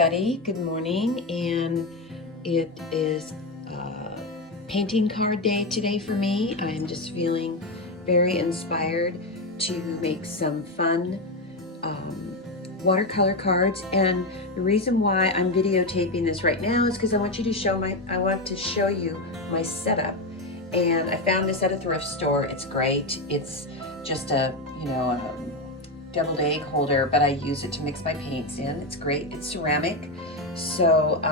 everybody, good morning, and it is painting card day today for me. I am just feeling very inspired to make some fun watercolor cards, and the reason why I'm videotaping this right now is because I want to show you my setup. And I found this at a thrift store. It's great. It's just a deviled egg holder, but I use it to mix my paints in. It's great. It's ceramic. So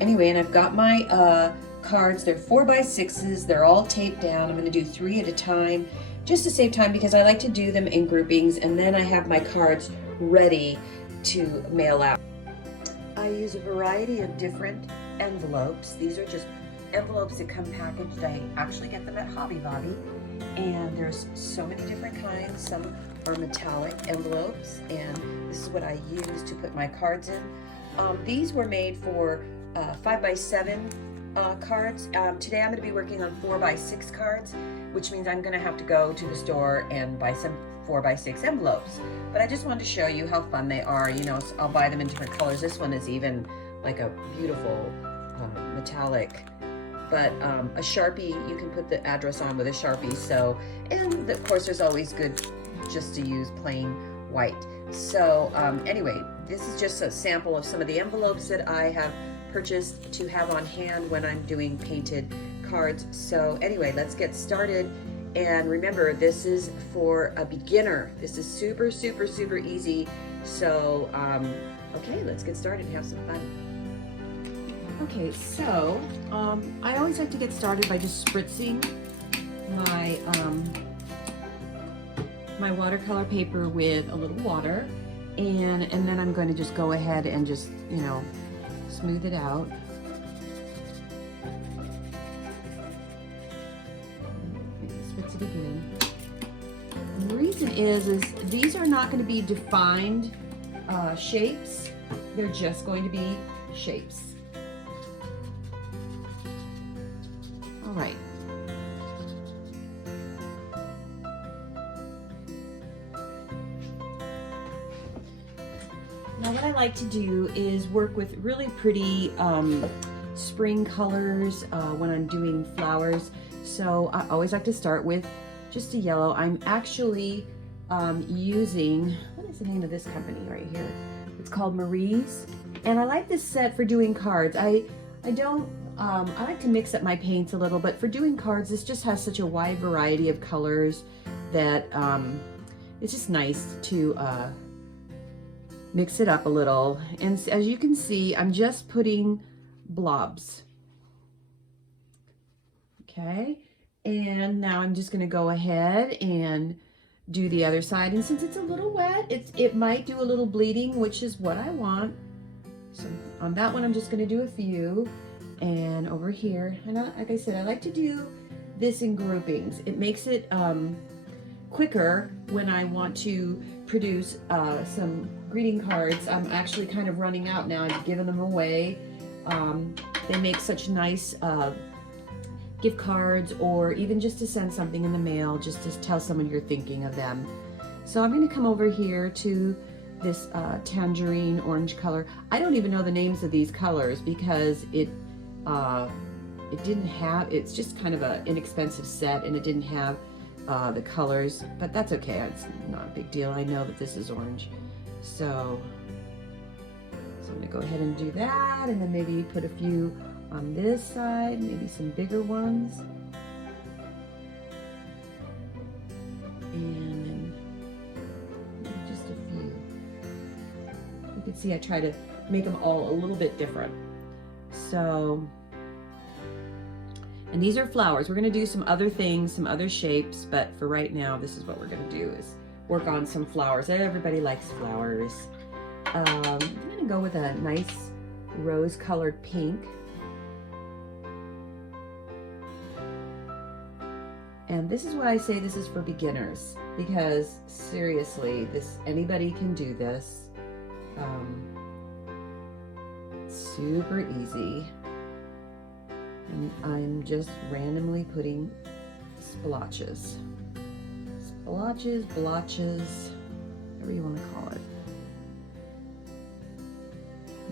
anyway, and I've got my cards. They're 4x6s. They're all taped down. I'm going to do 3 at a time just to save time because I like to do them in groupings, and then I have my cards ready to mail out. I use a variety of different envelopes. These are just envelopes that come packaged. I actually get them at Hobby Lobby, and there's so many different kinds. Some are metallic envelopes, and this is what I use to put my cards in. These were made for 5x7 cards. Today I'm going to be working on 4x6 cards, which means I'm going to have to go to the store and buy some 4x6 envelopes. But I just wanted to show you how fun they are. You know, I'll buy them in different colors. This one is even like a beautiful metallic. But a Sharpie, you can put the address on with a Sharpie. So, and of course there's always good just to use plain white. So anyway, this is just a sample of some of the envelopes that I have purchased to have on hand when I'm doing painted cards. So anyway, let's get started. And remember, this is for a beginner. This is super, super, super easy. So okay, let's get started and have some fun. Okay, so I always like to get started by just spritzing my my watercolor paper with a little water, and then I'm going to just go ahead and just, you know, smooth it out. Spritz it again. And the reason is these are not going to be defined shapes. They're just going to be shapes. All right. Now what I like to do is work with really pretty spring colors when I'm doing flowers. So I always like to start with just a yellow. I'm actually using, what is the name of this company right here? It's called Marie's, and I like this set for doing cards. I like to mix up my paints a little, but for doing cards, this just has such a wide variety of colors that it's just nice to mix it up a little. And as you can see, I'm just putting blobs. Okay, and now I'm just going to go ahead and do the other side. And since it's a little wet, it might do a little bleeding, which is what I want. So on that one, I'm just going to do a few. And over here, and like I said, I like to do this in groupings. It makes it quicker when I want to produce some greeting cards. I'm actually kind of running out now. I've given them away. They make such nice gift cards, or even just to send something in the mail, just to tell someone you're thinking of them. So I'm going to come over here to this tangerine orange color. I don't even know the names of these colors because it didn't have, it's just kind of an inexpensive set, and it didn't have the colors, but that's okay. It's not a big deal. I know that this is orange. So I'm going to go ahead and do that, and then maybe put a few on this side, maybe some bigger ones. And then maybe just a few. You can see I try to make them all a little bit different. So, and these are flowers. We're going to do some other things, some other shapes, but for right now, this is what we're going to do, is work on some flowers. Everybody likes flowers. I'm going to go with a nice rose-colored pink. And this is what I say, this is for beginners, because seriously, anybody can do this. Super easy. And I'm just randomly putting splotches, blotches, whatever you want to call it.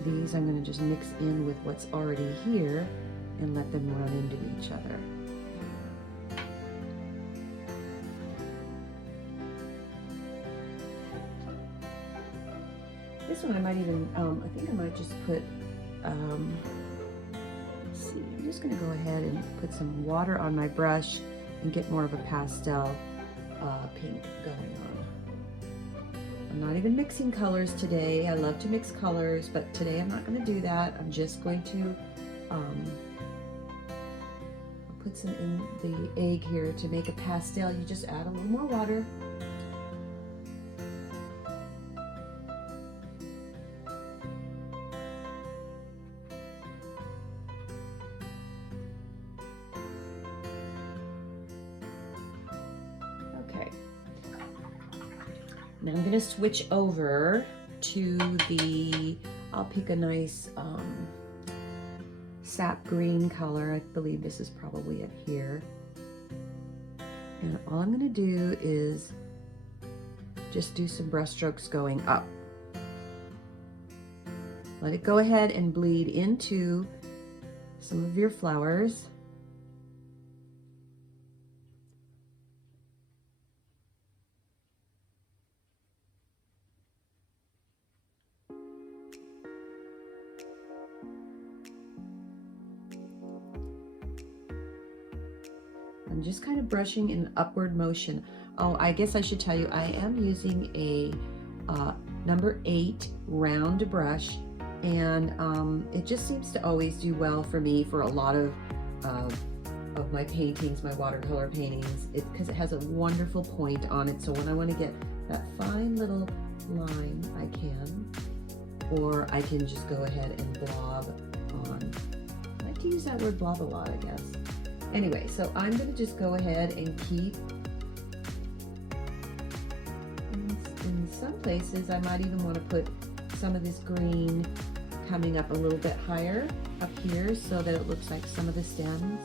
these I'm going to just mix in with what's already here and let them run into each other. This one I might even, I think I might just put, let's see, I'm just going to go ahead and put some water on my brush and get more of a pastel pink going on. I'm not even mixing colors today. I love to mix colors, but today I'm not going to do that. I'm just going to put some in the egg here to make a pastel. You just add a little more water. Now I'm going to switch over to the, I'll pick a nice sap green color. I believe this is probably it here. And all I'm going to do is just do some brush strokes going up. Let it go ahead and bleed into some of your flowers. I'm just kind of brushing in upward motion. Oh, I guess I should tell you, I am using a number 8 round brush, and it just seems to always do well for me for a lot of my paintings, my watercolor paintings, because it has a wonderful point on it. So when I want to get that fine little line, I can, or I can just go ahead and blob on. I like to use that word blob a lot, I guess. Anyway, so I'm going to just go ahead and keep, in some places I might even want to put some of this green coming up a little bit higher up here so that it looks like some of the stems.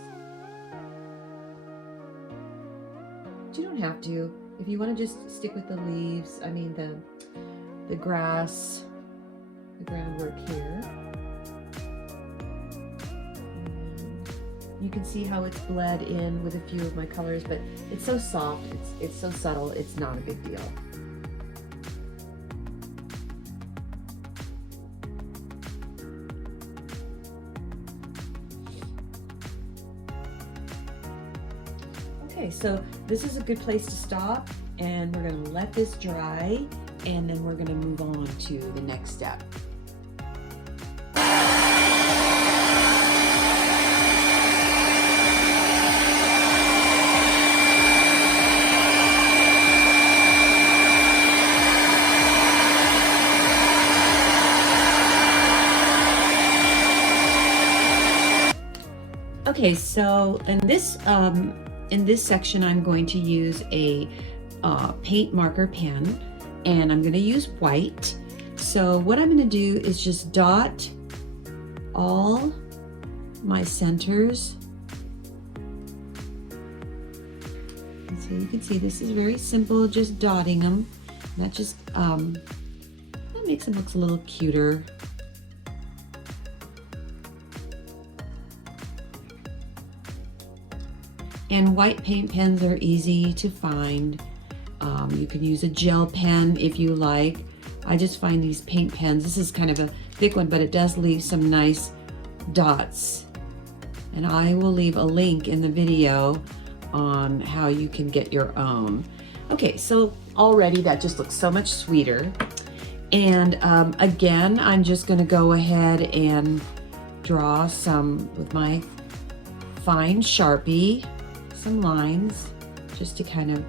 But you don't have to. If you want to just stick with the leaves, I mean the grass, the groundwork here. You can see how it's bled in with a few of my colors, but it's so soft, it's so subtle, it's not a big deal. Okay, so this is a good place to stop, and we're going to let this dry, and then we're going to move on to the next step. Okay, so in this section, I'm going to use a paint marker pen, and I'm going to use white. So what I'm going to do is just dot all my centers. And so you can see this is very simple, just dotting them. That just that makes them look a little cuter. And white paint pens are easy to find. You can use a gel pen if you like. I just find these paint pens, this is kind of a thick one, but it does leave some nice dots. And I will leave a link in the video on how you can get your own. Okay, so already that just looks so much sweeter. And again, I'm just gonna go ahead and draw some with my fine Sharpie, some lines just to kind of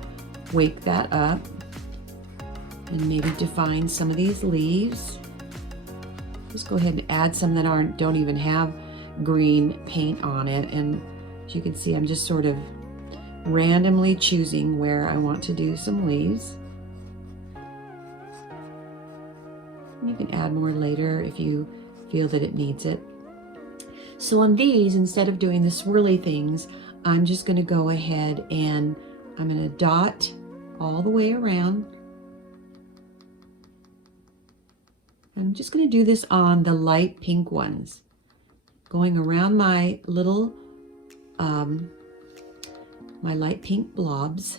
wake that up and maybe define some of these leaves. Just go ahead and add some that don't even have green paint on it, and as you can see, I'm just sort of randomly choosing where I want to do some leaves. You can add more later if you feel that it needs it. So on these, instead of doing the swirly things, I'm just going to go ahead and I'm going to dot all the way around. I'm just going to do this on the light pink ones, going around my little, my light pink blobs.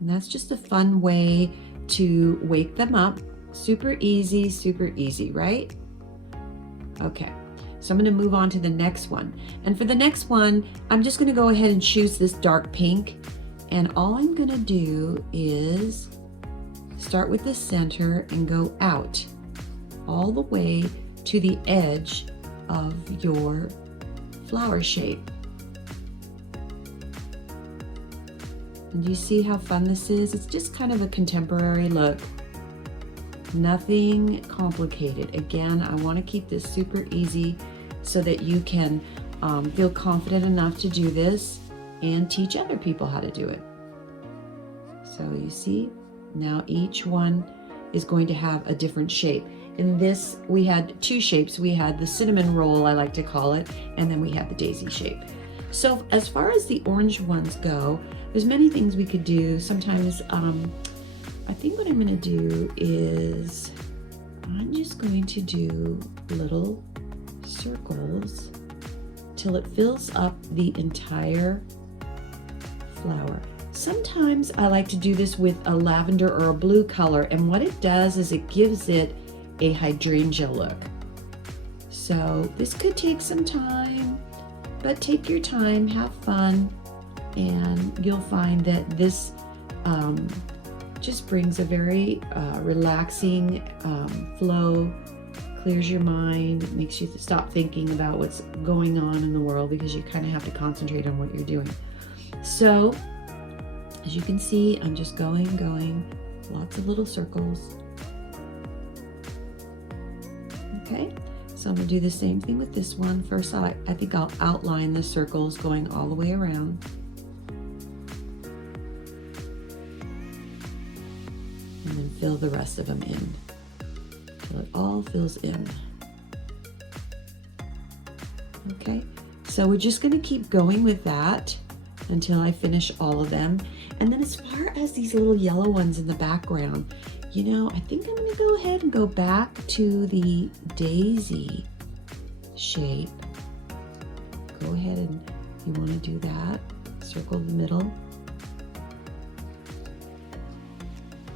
And that's just a fun way to wake them up. Super easy, right? Okay, so I'm going to move on to the next one. And for the next one, I'm just going to go ahead and choose this dark pink. And all I'm going to do is start with the center and go out all the way to the edge of your flower shape. And do you see how fun this is? It's just kind of a contemporary look. Nothing complicated. Again, I want to keep this super easy so that you can feel confident enough to do this and teach other people how to do it. So you see, now each one is going to have a different shape. In this, we had two shapes. We had the cinnamon roll, I like to call it, and then we had the daisy shape. So as far as the orange ones go, there's many things we could do. Sometimes, I think what I'm gonna do is, I'm just going to do little circles till it fills up the entire flower. Sometimes I like to do this with a lavender or a blue color, and what it does is it gives it a hydrangea look. So this could take some time, but take your time, have fun, and you'll find that this just brings a very relaxing flow, clears your mind, makes you stop thinking about what's going on in the world, because you kind of have to concentrate on what you're doing. So as you can see, I'm just going, lots of little circles. Okay, so I'm gonna do the same thing with this one. First, I think I'll outline the circles going all the way around. And then fill the rest of them in till it all fills in. Okay, so we're just gonna keep going with that until I finish all of them. And then as far as these little yellow ones in the background, you know, I think I'm gonna go ahead and go back to the daisy shape. Go ahead and you wanna do that. Circle the middle.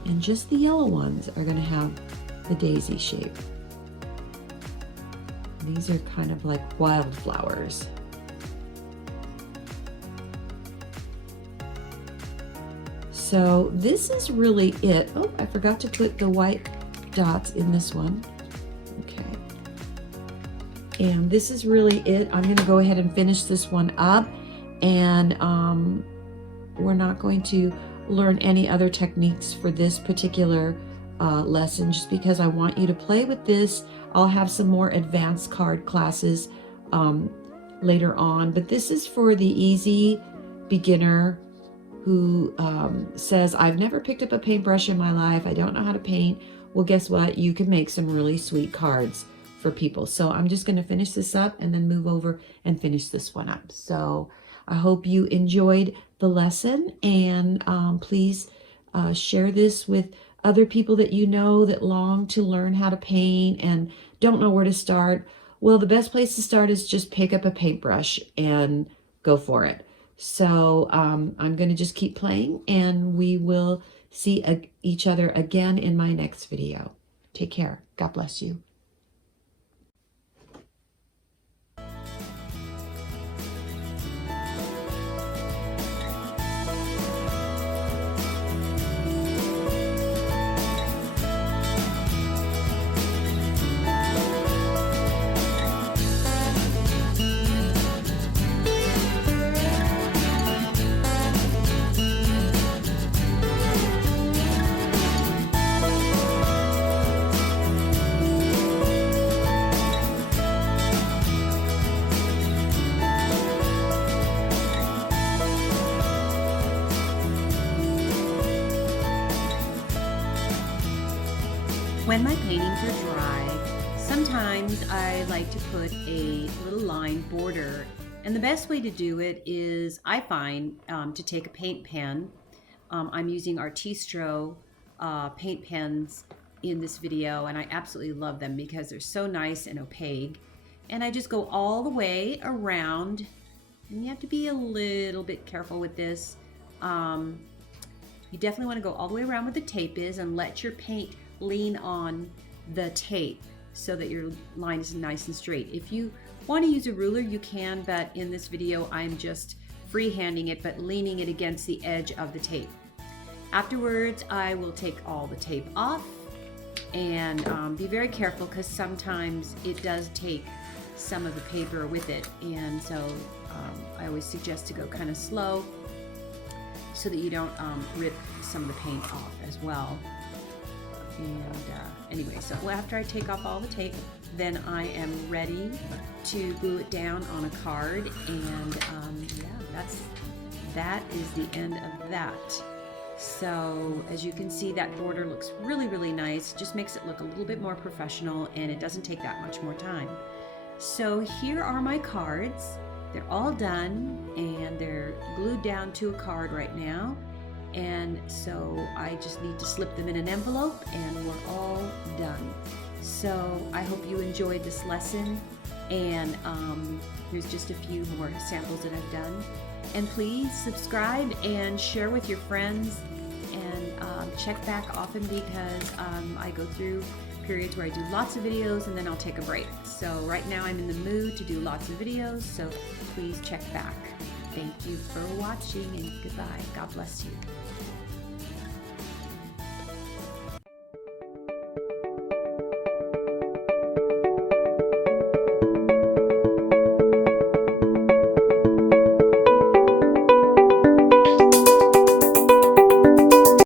And just the yellow ones are gonna have the daisy shape. These are kind of like wildflowers. So this is really it. Oh, I forgot to put the white dots in this one. Okay. And this is really it. I'm gonna go ahead and finish this one up, and we're not going to learn any other techniques for this particular lesson, just because I want you to play with this. I'll have some more advanced card classes later on, but this is for the easy beginner who says, I've never picked up a paintbrush in my life, I don't know how to paint. Well, guess what? You can make some really sweet cards for people. So I'm just going to finish this up and then move over and finish this one up. So I hope you enjoyed the lesson, and please share this with other people that you know that long to learn how to paint and don't know where to start. Well, the best place to start is just pick up a paintbrush and go for it. So I'm going to just keep playing, and we will see each other again in my next video. Take care. God bless you. When my paintings are dry, sometimes I like to put a little line border, and the best way to do it is, I find, to take a paint pen, I'm using Artistro paint pens in this video, and I absolutely love them because they're so nice and opaque. And I just go all the way around, and you have to be a little bit careful with this. You definitely want to go all the way around where the tape is and let your paint lean on the tape so that your line is nice and straight. If you want to use a ruler, you can, but in this video, I'm just freehanding it, but leaning it against the edge of the tape. Afterwards, I will take all the tape off and be very careful because sometimes it does take some of the paper with it, and so I always suggest to go kind of slow so that you don't rip some of the paint off as well. And anyway, so after I take off all the tape, then I am ready to glue it down on a card, and yeah, that is the end of that. So as you can see, that border looks really, really nice. Just makes it look a little bit more professional, and it doesn't take that much more time. So here are my cards. They're all done, and they're glued down to a card right now. And so I just need to slip them in an envelope, and we're all done. So I hope you enjoyed this lesson, and here's just a few more samples that I've done. And please subscribe and share with your friends, and check back often because I go through periods where I do lots of videos and then I'll take a break. So right now I'm in the mood to do lots of videos, so please check back. Thank you for watching, and goodbye. God bless you.